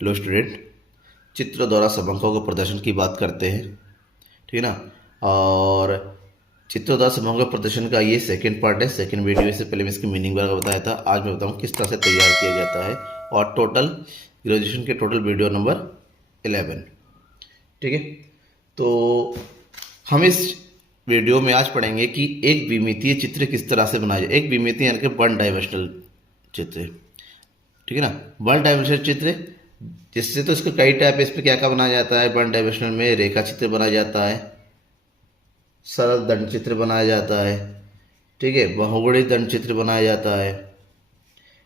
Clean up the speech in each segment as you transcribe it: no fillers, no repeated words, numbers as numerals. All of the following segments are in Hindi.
हेलो स्टूडेंट, चित्र द्वारा समंकों के प्रदर्शन की बात करते हैं। ठीक है ना। और चित्र द्वारा समंकों के प्रदर्शन का ये सेकंड पार्ट है, सेकंड वीडियो। इससे पहले मैं इसकी मीनिंग वगैरह बताया था। आज मैं बताऊँ किस तरह से तैयार किया जाता है। और टोटल ग्रेजुएशन के टोटल वीडियो नंबर 11। ठीक है। तो हम इस वीडियो में आज पढ़ेंगे कि एक विमितीय चित्र किस तरह से बनाया जाए। एक विमितीय यानी कि वन डायमेंशनल चित्र। ठीक है ना। वन डायमेंशनल चित्र जिससे तो इसका कई टाइप है। इस पर क्या क्या बनाया जाता है वन डायमेंशनल में? रेखा चित्र बनाया जाता है, सरल दंड चित्र बनाया जाता है, ठीक है, बहुगुणी दंड चित्र बनाया जाता है।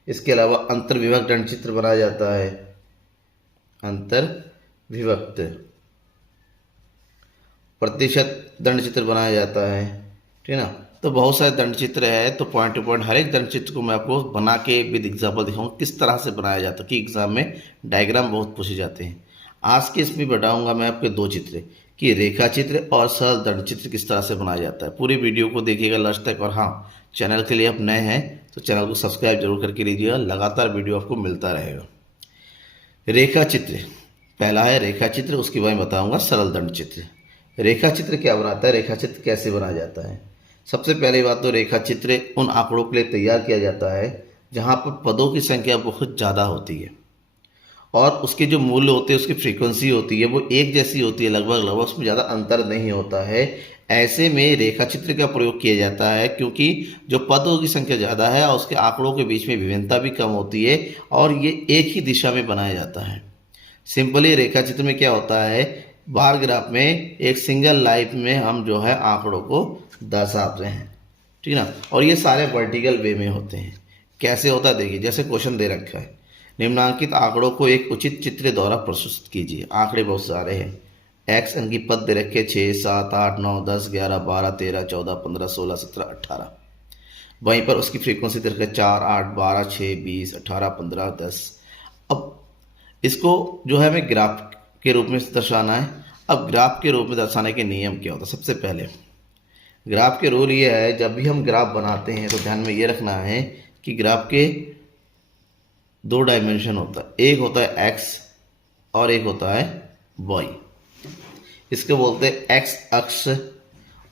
इसके अलावा अंतर विभक्त दंड चित्र बनाया जाता है, अंतर विभक्त प्रतिशत दंड चित्र बनाया जाता है। ठीक है ना। तो बहुत सारे दंड चित्र है। तो पॉइंट टू पॉइंट हर एक दंड चित्र को मैं आपको बना के विद एग्जाम्पल दिखाऊंगा किस तरह से बनाया जाता है, कि एग्जाम में डायग्राम बहुत पूछे जाते हैं। आज के इसमें बताऊंगा मैं आपके दो चित्र, कि रेखा चित्र और सरल दंड चित्र किस तरह से बनाया जाता है। पूरी वीडियो को देखिएगा लास्ट तक। और हाँ, चैनल के लिए आप नए हैं तो चैनल को सब्सक्राइब जरूर करके लीजिएगा, लगातार वीडियो आपको मिलता रहेगा। रेखा चित्र पहला है रेखा चित्र, उसके बाद बताऊंगा सरल दंड चित्र। रेखा चित्र क्या बनाता है, रेखा चित्र कैसे बनाया जाता है? सबसे पहली बात तो रेखा चित्र उन आंकड़ों के लिए तैयार किया जाता है जहां पर पदों की संख्या बहुत ज़्यादा होती है और उसके जो मूल्य होते हैं, उसकी फ्रीक्वेंसी होती है वो एक जैसी होती है, लगभग लगभग, उसमें ज़्यादा अंतर नहीं होता है। ऐसे में रेखा चित्र का प्रयोग किया जाता है क्योंकि जो पदों की संख्या ज़्यादा है और उसके आंकड़ों के बीच में विभिन्नता भी कम होती है और ये एक ही दिशा में बनाया जाता है। सिंपली रेखा चित्र में क्या होता है, बार ग्राफ में एक सिंगल लाइन में हम जो है आंकड़ों को दर्शाते हैं। ठीक है ना। और ये सारे वर्टिकल वे में होते हैं। कैसे होता है देखिए, जैसे क्वेश्चन दे रखा है, निम्नांकित आंकड़ों को एक उचित चित्र द्वारा प्रस्तुत कीजिए। आंकड़े बहुत सारे हैं। एक्स अंकी पद दे रखे 6, 7, 8, 9, 10, 11, 12, 13, 14, 15, 16, 17, 18। वहीं पर उसकी फ्रीक्वेंसी दे रखे 4, 8, 12, 6, 20, 18, 15, 10। अब इसको जो है हमें ग्राफ के रूप में दर्शाना है। अब ग्राफ के रूप में दर्शाने के नियम क्या होता है? सबसे पहले ग्राफ के रूल ये है, जब भी हम ग्राफ बनाते हैं तो ध्यान में ये रखना है कि ग्राफ के दो डायमेंशन होता है, एक होता है एक्स और एक होता है वाई। इसको बोलते हैं एक्स अक्ष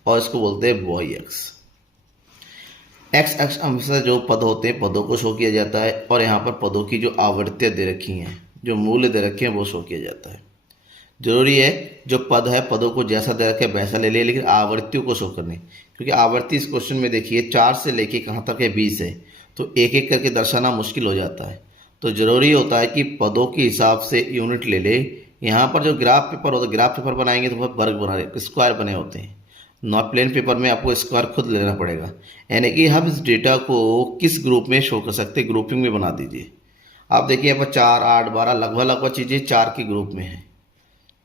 और इसको बोलते हैं वाई अक्ष। एक्स अक्ष हमेशा जो पद होते हैं पदों को शो किया जाता है और यहाँ पर पदों की जो आवृत्तियाँ दे रखी हैं, जो मूल्य दे रखे हैं वो शो किया जाता है। जरूरी है जो पद है पदों को जैसा दे रखे वैसा ले लिए, लेकिन आवृत्तियों को शो करनी, क्योंकि आवृत्ति इस क्वेश्चन में देखिए 4 से लेके कहाँ तक है 20 है, तो एक एक करके दर्शाना मुश्किल हो जाता है। तो जरूरी होता है कि पदों के हिसाब से यूनिट ले ले। यहाँ पर जो ग्राफ पेपर होता है, ग्राफ पेपर बनाएंगे तो बहुत वर्ग बना स्क्वायर बने होते हैं। नॉट प्लेन पेपर में आपको स्क्वायर खुद लेना पड़ेगा। यानी कि हम इस डेटा को किस ग्रुप में शो कर सकते हैं, ग्रुपिंग में बना दीजिए। आप देखिए यहाँ पर 4, 8, 12 लगभग लगभग चीज़ें 4 के ग्रुप में है,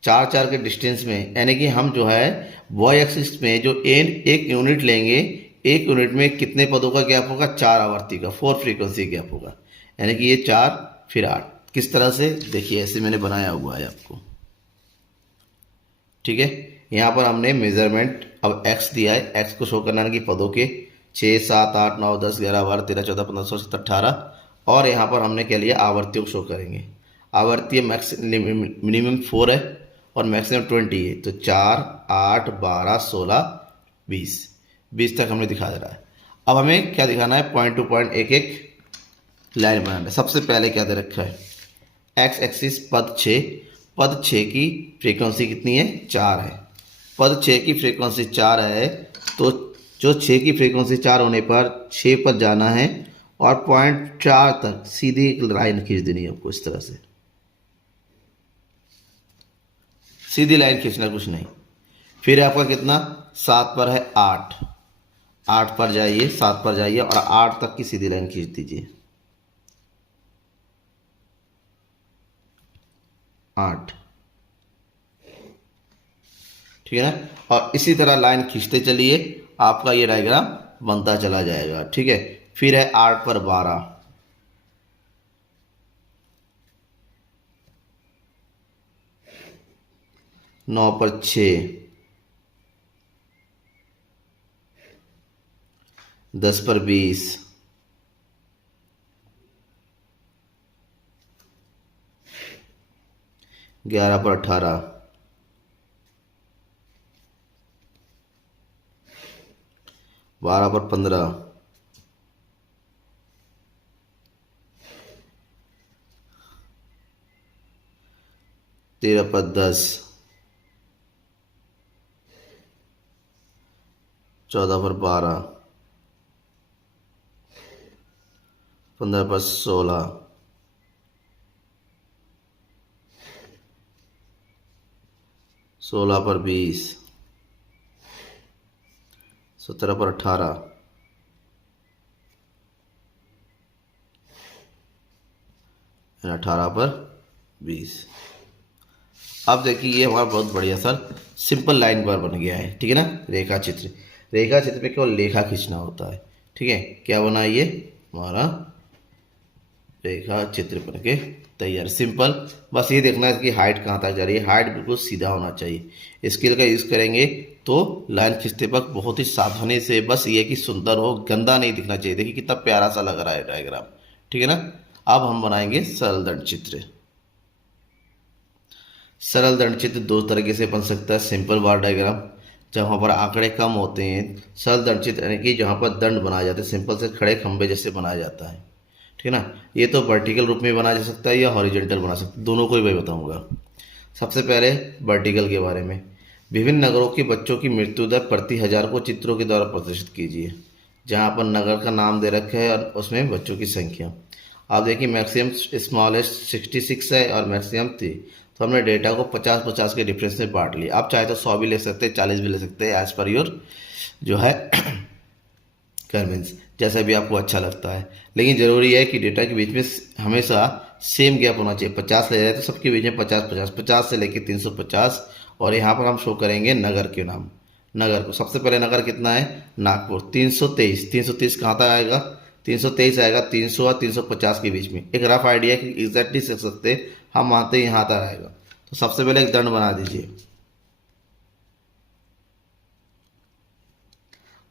4 4 के डिस्टेंस में। यानी कि हम जो है वाई एक्सिस में जो एन एक यूनिट लेंगे, एक यूनिट में कितने पदों का गैप होगा? 4 आवर्ती का, 4 फ्रीक्वेंसी गैप होगा। यानी कि ये 4 फिर 8। किस तरह से देखिए, ऐसे मैंने बनाया हुआ है आपको। ठीक है। यहाँ पर हमने मेजरमेंट अब एक्स दिया है, एक्स को शो करना है कि पदों के 6, 7, 8, 9, 10, 11, 12, 13, 14, 15, 16, 17, 18। और यहाँ पर हमने क्या लिया, आवर्तियों को शो करेंगे। आवर्ती मैक्स मिनिमम 4 है और मैक्सिमम 20 है। तो 4, 8, 12, 16, 20, 20 तक हमने दिखा दे रहा है। अब हमें क्या दिखाना है, पॉइंट टू पॉइंट एक एक लाइन बनाना है। सबसे पहले क्या दे रखा है, एक्स एक्सिस पद 6, पद 6 की फ्रीक्वेंसी कितनी है? 4 है। पद 6 की फ्रीक्वेंसी 4 है, तो जो 6 की फ्रीक्वेंसी 4 होने पर 6 पर जाना है और पॉइंट 4 तक सीधी एक लाइन खींच देनी है आपको। इस तरह से सीधी लाइन खींचना, कुछ नहीं। फिर आपका कितना, 7 पर है 8, 8 पर जाइए, 7 पर जाइए और 8 तक की सीधी लाइन खींच दीजिए। 8, ठीक है ना। और इसी तरह लाइन खींचते चलिए, आपका ये डायग्राम बनता चला जाएगा। ठीक है। फिर है 8 पर 12, 9 पर 6, 10 पर 20, 11 11 पर 18, 12 पर 15, 13 पर 10, 14 पर 12, 15 पर 16, 16 पर 20, 17 पर 18, 18 पर 20। अब देखिए ये हमारा बहुत बढ़िया सर सिंपल लाइन बार बन गया है, ठीक है ना। रेखा चित्र, रेखा चित्र पे केवल लेखा खींचना होता है, ठीक है। क्या बना ये हमारा रेखा चित्र बन के तैयार, सिंपल। बस ये देखना है कि हाइट कहाँ तक जा रही है, हाइट बिल्कुल सीधा होना चाहिए। स्केल का यूज़ करेंगे तो लाइन खींचते वक्त बहुत ही सावधानी से, बस ये कि सुंदर हो, गंदा नहीं दिखना चाहिए। देखिए कितना प्यारा सा लग रहा है डायग्राम, ठीक है ना। अब हम बनाएंगे सरल दंड चित्र। सरल दंड चित्र दो तरीके से बन सकता है। सिंपल बार डायग्राम, जहाँ पर आंकड़े कम होते हैं। सरल दंड चित्र यानी कि जहाँ पर दंड बनाए जाते हैं, सिंपल से खड़े खंबे जैसे बनाया जाता है, ठीक है ना। ये तो वर्टिकल रूप में बनाया जा सकता है या हॉरिजेंटल बना सकते हैं, दोनों को ही मैं बताऊंगा। सबसे पहले वर्टिकल के बारे में। विभिन्न नगरों के बच्चों की मृत्यु दर प्रति हजार को चित्रों के द्वारा प्रदर्शित कीजिए। जहाँ पर नगर का नाम दे रखा है और उसमें बच्चों की संख्या। आप देखिए मैक्सिमम स्मॉलेस्ट 66 है और मैक्सिमम 3। तो हमने डेटा को 50-50 के डिफरेंस में बांट लिया। आप चाहे तो 100 भी ले सकते हैं, 40 भी ले सकते हैं, एज पर योर जो है कन्विंस, जैसा भी आपको अच्छा लगता है। लेकिन ज़रूरी है कि डेटा के बीच में हमेशा सेम गैप होना चाहिए। 50 ले जाए तो सबके बीच में 50-50 से लेकर 350। और यहाँ पर हम शो करेंगे नगर के नाम। नगर को सबसे पहले नगर कितना है, नागपुर 323। 330 कहाँ तक आएगा, 323 आएगा 300 और 350 के बीच में। एक रफ आइडिया कि एग्जैक्टली सीख सकते, हम मानते हैं यहाँ तक आएगा। तो सबसे पहले एक दंड बना दीजिए।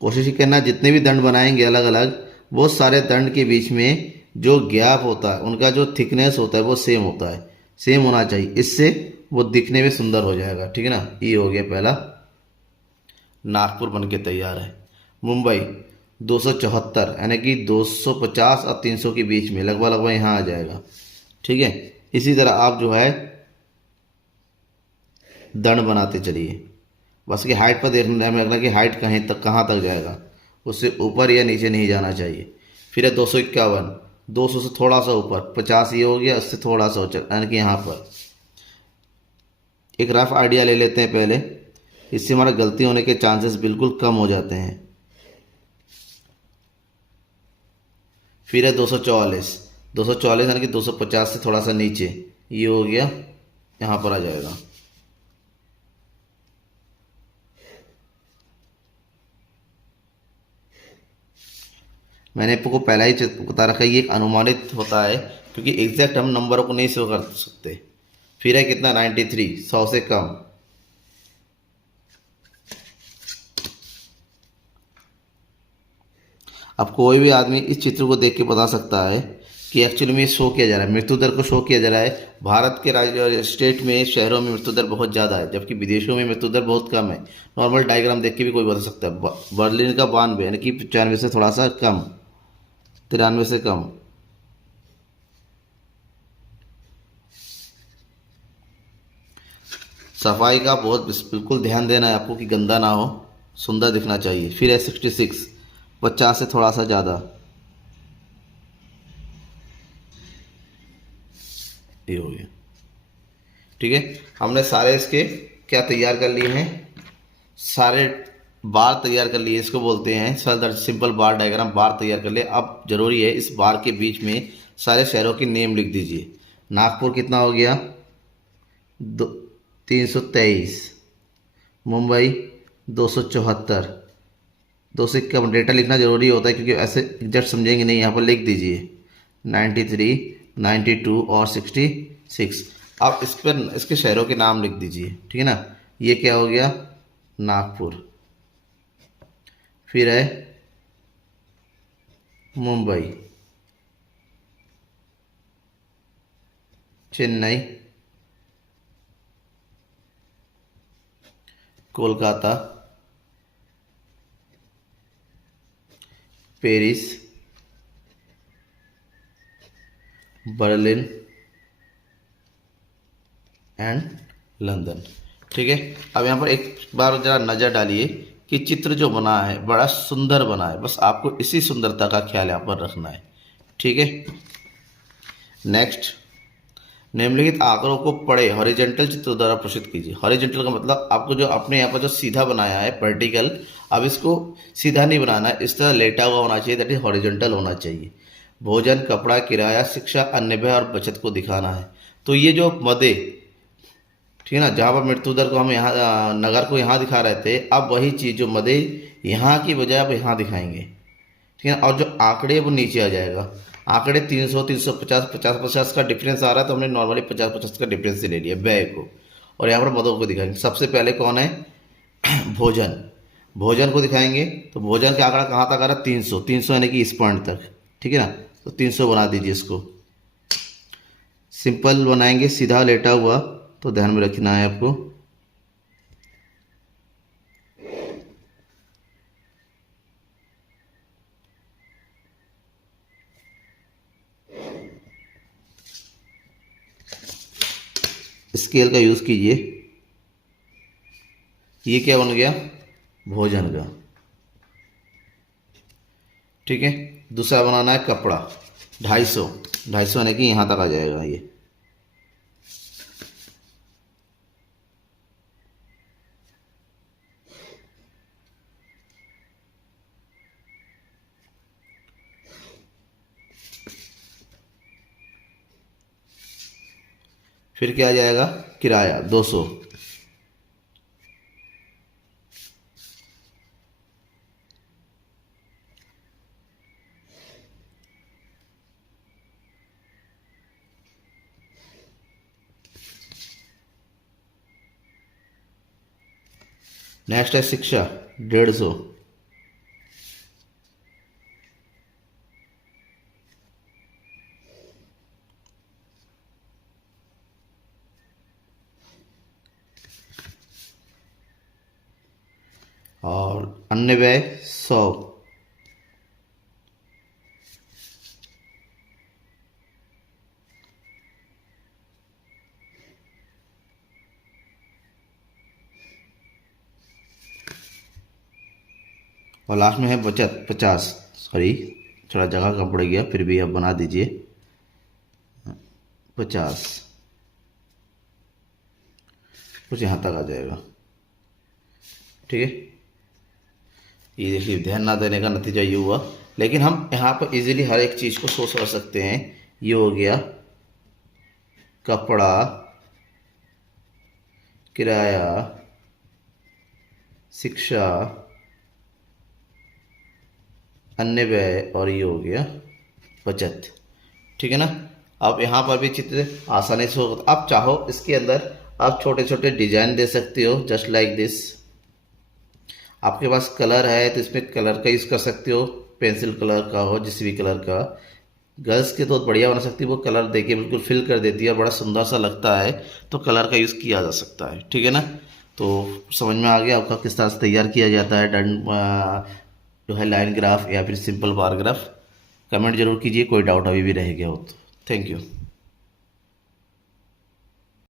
कोशिश करना जितने भी दंड बनाएंगे अलग अलग, वो सारे दंड के बीच में जो गैप होता है, उनका जो थिकनेस होता है वो सेम होता है, सेम होना चाहिए। इससे वो दिखने में सुंदर हो जाएगा, ठीक है ना। ये हो गया पहला, नागपुर बन के तैयार है। मुंबई 274 यानी कि 250 और 300 के बीच में लगभग लगभग यहाँ आ जाएगा, ठीक है। इसी तरह आप जो है दंड बनाते चलिए। बस की हाइट पर ध्यान रखना कि हाइट कहाँ तक जाएगा, उससे ऊपर या नीचे नहीं जाना चाहिए। फिर है 251, 200 से थोड़ा सा ऊपर 50 ये हो गया, उससे थोड़ा सा यानी कि यहाँ पर एक रफ आइडिया ले लेते हैं पहले। इससे हमारा गलती होने के चांसेस बिल्कुल कम हो जाते हैं। फिर है 244, 244 यानी कि 250 से थोड़ा सा नीचे, ये हो गया, यहाँ पर आ जाएगा। मैंने आपको पहला ही बता रखा है, ये एक अनुमानित होता है क्योंकि एग्जैक्ट हम नंबरों को नहीं शो कर सकते। फिर है कितना 93, 100 से कम। अब कोई भी आदमी इस चित्र को देख के बता सकता है कि एक्चुअली में शो किया जा रहा है, मृत्यु दर को शो किया जा रहा है। भारत के राज्य स्टेट में शहरों में मृत्यु दर बहुत ज़्यादा है, जबकि विदेशों में मृत्यु दर बहुत कम है। नॉर्मल डायग्राम देख के भी कोई बता सकता है। बर्लिन का 92 यानी कि 95 से थोड़ा सा कम, 93 से कम। सफाई का बहुत बिल्कुल ध्यान देना है आपको कि गंदा ना हो, सुंदर दिखना चाहिए। फिर है 66, 50 से थोड़ा सा ज़्यादा, ये हो गया, ठीक है। हमने सारे इसके क्या तैयार कर लिए हैं, सारे बार तैयार कर लिए। इसको बोलते हैं सरल सिंपल बार डायग्राम, बार तैयार कर लिए। अब जरूरी है इस बार के बीच में सारे शहरों की नेम लिख दीजिए। नागपुर कितना हो गया, 323। मुंबई 274। दो से कम डेटा लिखना जरूरी होता है क्योंकि ऐसे एग्जैक्ट समझेंगे नहीं, यहाँ पर लिख दीजिए 93, 92 और 66। आप इस पर इसके शहरों के नाम लिख दीजिए, ठीक है ना। ये क्या हो गया, नागपुर। फिर है Mumbai, Chennai, Kolkata, Paris, Berlin and London. ठीक है, अब यहाँ पर एक बार जरा नज़र डालिए कि चित्र जो बना है बड़ा सुंदर बना है, बस आपको इसी सुंदरता का ख्याल यहाँ पर रखना है। ठीक है, नेक्स्ट, निम्नलिखित आंकड़ों को पढ़े हॉरिजेंटल चित्र द्वारा प्रस्तुत कीजिए। हॉरिजेंटल का मतलब आपको जो अपने यहाँ पर जो सीधा बनाया है वर्टिकल, अब इसको सीधा नहीं बनाना है, इस तरह लेटा हुआ होना चाहिए, दैट इज हॉरिजेंटल होना चाहिए। भोजन, कपड़ा, किराया, शिक्षा, अन्य व्यय और बचत को दिखाना है। तो ये जो मदे, ठीक है ना, जहाँ पर मृत्यु दर को हम यहाँ नगर को यहाँ दिखा रहे थे, अब वही चीज़ जो मदे यहाँ की बजाय अब यहाँ दिखाएंगे। ठीक है, और जो आंकड़े वो नीचे आ जाएगा। आंकड़े 300, 350, 50-50 का डिफरेंस आ रहा है, तो हमने नॉर्मली 50-50 का डिफरेंस से ले लिया व्यय को, और यहाँ पर मदों को दिखाएंगे। सबसे पहले कौन है? भोजन। भोजन को दिखाएंगे, तो भोजन का आंकड़ा कहाँ तक आ रहा है? 300। 300 यानी कि इस पॉइंट तक। ठीक है ना, तो 300 बना दीजिए इसको। सिंपल बनाएंगे, सीधा लेटा हुआ, तो ध्यान में रखना है आपको। स्केल का यूज़ कीजिए। ये क्या बन गया? भोजन का। ठीक है, दूसरा बनाना है कपड़ा। 250, 250 यानी कि यहाँ तक आ जाएगा ये। फिर क्या आ जाएगा? किराया 200। नेक्स्ट है शिक्षा, 150। और अन्य व्यय 100। और लास्ट में है बचत 50। सॉरी, थोड़ा जगह कम पड़ गया, फिर भी आप बना दीजिए 50। कुछ यहाँ तक आ जाएगा। ठीक है, ये देखिए, ध्यान ना देने का नतीजा ये हुआ, लेकिन हम यहाँ पर इजीली हर एक चीज़ को सोच कर सकते हैं। ये हो गया कपड़ा, किराया, शिक्षा, अन्य व्यय, और ये हो गया बचत। ठीक है ना, अब यहाँ पर भी चित्र आसानी से होगा। आप चाहो इसके अंदर आप छोटे छोटे डिजाइन दे सकते हो, जस्ट लाइक दिस। आपके पास कलर है तो इसमें कलर का यूज़ कर सकते हो, पेंसिल कलर का हो, जिस भी कलर का। गर्ल्स के तो बढ़िया बना सकती है, वो कलर देके बिल्कुल फिल कर देती है, बड़ा सुंदर सा लगता है, तो कलर का यूज़ किया जा सकता है। ठीक है ना, तो समझ में आ गया आपका किस तरह से तैयार किया जाता है जो है लाइन ग्राफ या फिर सिंपल बार ग्राफ। कमेंट जरूर कीजिए, कोई डाउट अभी भी रह गया हो तो। Thank you.